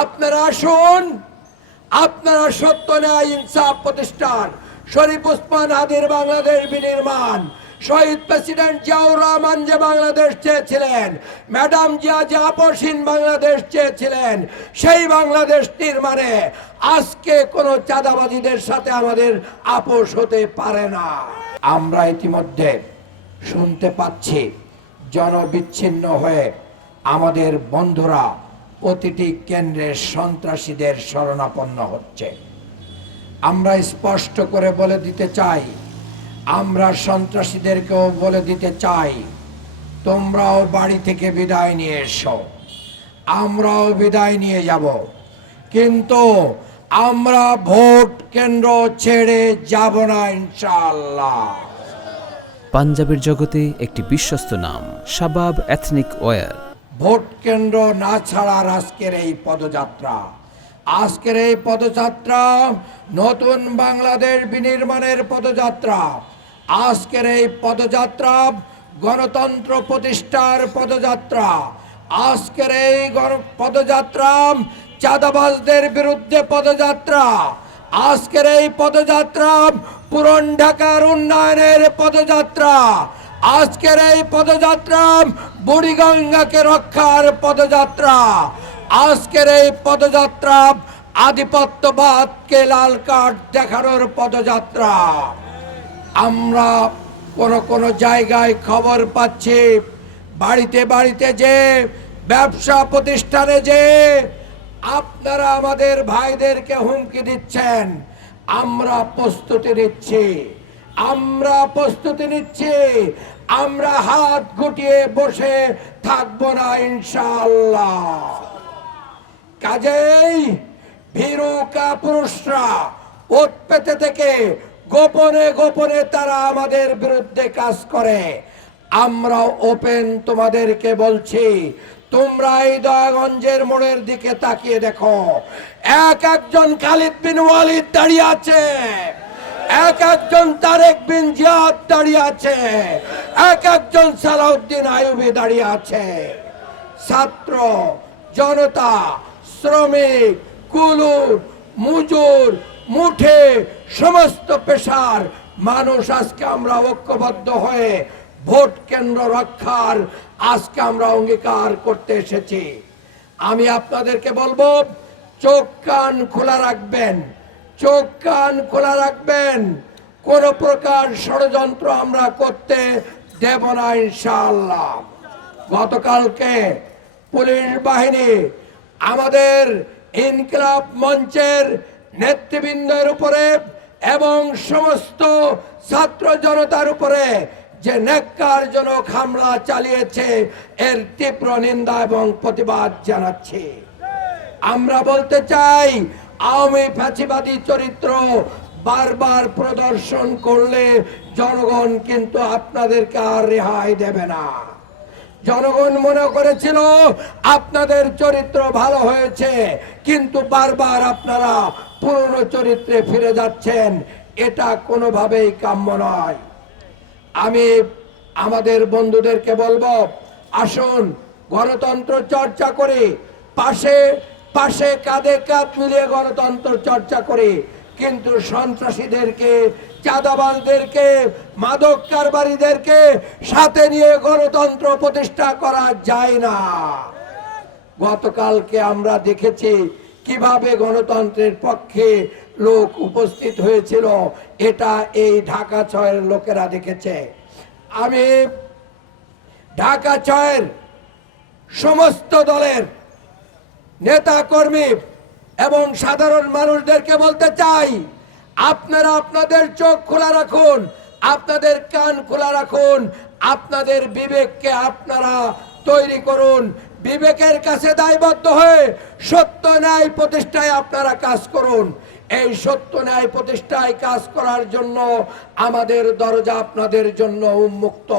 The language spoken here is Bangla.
আপনারা আসুন, আপনারা সত্য ন্যায় ইনসাফ প্রতিষ্ঠান, শরীফ ওসমান হাদির বাংলাদেশ বিনির্মাণ, শহীদ প্রেসিডেন্ট জিয়াউর রহমান যে বাংলাদেশ চেয়েছিলেন, ম্যাডাম জিয়া যে আপসহীন বাংলাদেশ চেয়েছিলেন, সেই বাংলাদেশ নির্মাণে আজকে কোনো চাঁদাবাজিদের সাথে আমাদের আপোষ হতে পারে না। আমরা ইতিমধ্যে শুনতে পাচ্ছি জনবিচ্ছিন্ন হয়ে আমাদের বন্ধুরা প্রতিটি কেন্দ্রে সন্ত্রাসীদের শরণাপন্ন হচ্ছে। আমরা স্পষ্ট করে বলে দিতে চাই, আমরা সন্ত্রাসীদেরকেও বলে দিতে চাই, তোমরাও বাড়ি থেকে বিদায় নিয়ে এসো, আমরাও বিদায় নিয়ে যাব, কিন্তু আমরা ভোট কেন্দ্র ছেড়ে যাব না ইনশাআল্লাহ। পাঞ্জাবের জগতে একটি বিশ্বস্ত নাম শাবাব এথনিক ওয়্যার। ভোট কেন্দ্র না ছাড়ার আজকের এই পদযাত্রা, আজকের এই পদযাত্রা নতুন বাংলাদেশ বিনির্মাণের পদযাত্রা, আজকের এই পদযাত্রা গণতন্ত্র প্রতিষ্ঠার পদযাত্রা, আজকের এই পদযাত্রা চাঁদাবাজদের বিরুদ্ধে পদযাত্রা, আজকের এই পদযাত্রা পুরান ঢাকার উন্নয়নের পদযাত্রা, আজকের এই পদযাত্রা বুড়িগঙ্গাকে রক্ষার পদযাত্রা, আজকের এই পদযাত্রা আধিপত্যবাদকে লাল কার্ড দেখানোর পদযাত্রা। আমরা কোন জায়গায় খবর পাচ্ছি বাড়িতে বাড়িতে যে ব্যবসা প্রতিষ্ঠানে যে আপনারা আমাদের ভাইদেরকে হুমকি দিচ্ছেন। আমরা প্রস্তুতি নিচ্ছি, আমরা প্রস্তুতি নিচ্ছি, আমরা হাত গুটিয়ে বসে থাকবো না ইনশাআল্লাহ। কাজেই ভীরু কাপুরুষরা উৎপেতে থেকে গোপনে গোপনে তারা আমাদের বিরুদ্ধে কাজ করে। আমরা ওপেন তোমাদেরকে বলছি, তোমরা এই দয়াগঞ্জের মোড়ের দিকে তাকিয়ে দেখো, একজন খালিদ বিন ওয়ালিদ দাঁড়িয়ে আছে, একজন তারেক বিন জিয়াদ দাঁড়িয়ে আছে, একজন সালাউদ্দিন আইয়ুবী দাঁড়িয়ে আছে। ছাত্র জনতা, শ্রমিক, কুলুর, মুজুর, মুঠে সমস্ত পেশার মানুষ আজকে আমরা ঐক্যবদ্ধ হয়ে ভোট কেন্দ্র রক্ষার আজকে আমরা অঙ্গীকার করতে এসেছি। আমি আপনাদেরকে বলবো, চোখ কান খোলা রাখবেন, চোখ কান খোলা রাখবেন। কোন প্রকার ষড়যন্ত্র আমরা করতে দেব না ইনশাআল্লাহ। গতকালকে পুলিশ বাহিনী আমাদের ইনকিলাব মঞ্চের নেতৃবৃন্দের উপরে এবং সমস্ত ছাত্র জনতার উপরে যে ন্যাক্কারজনক হামলা চালিয়েছে, এর তীব্র নিন্দা এবং প্রতিবাদ জানাচ্ছি। আমরা বলতে চাই, আওয়ামী ফ্যাসিবাদী চরিত্র বারবার প্রদর্শন করলে জনগণ কিন্তু আপনাদেরকে আর রেহাই দেবে না। জনগণ মনে করেছিল আপনাদের চরিত্র ভালো হয়েছে, কিন্তু বারবার আপনারা পুরনো চরিত্রে ফিরে যাচ্ছেন, এটা কোনোভাবেই কাম্য নয়। আমি আমাদের বন্ধুদেরকে বলবো, আসুন গণতন্ত্র চর্চা করি, পাশে পাশে কাঁধে কাঁধ মিলিয়ে গণতন্ত্র চর্চা করি, কিন্তু সন্ত্রাসীদেরকে, চাঁদাবাজদেরকে, মাদক কারবারিদেরকে সাথে নিয়ে গণতন্ত্র প্রতিষ্ঠা করা যায় না। গতকালকে আমরা দেখেছি কিভাবে গণতন্ত্রের পক্ষে লোক উপস্থিত হয়েছিল, এটা এই ঢাকা ৬-এর লোকেরা দেখেছে। আমি ঢাকা ৬-এর সমস্ত দলের নেতা কর্মী এবং সাধারণ মানুষদেরকে বলতে চাই, আপনারা আপনাদের চোখ খোলা রাখুন, আপনাদের কান খোলা রাখুন, আপনাদের বিবেককে আপনারা তৈরি করুন, বিবেকের কাছে দায়বদ্ধ হয়ে সত্য ন্যায় প্রতিষ্ঠায় আপনারা কাজ করুন। এই সত্য ন্যায় প্রতিষ্ঠায় কাজ করার জন্য আমাদের দরজা আপনাদের জন্য উন্মুক্ত।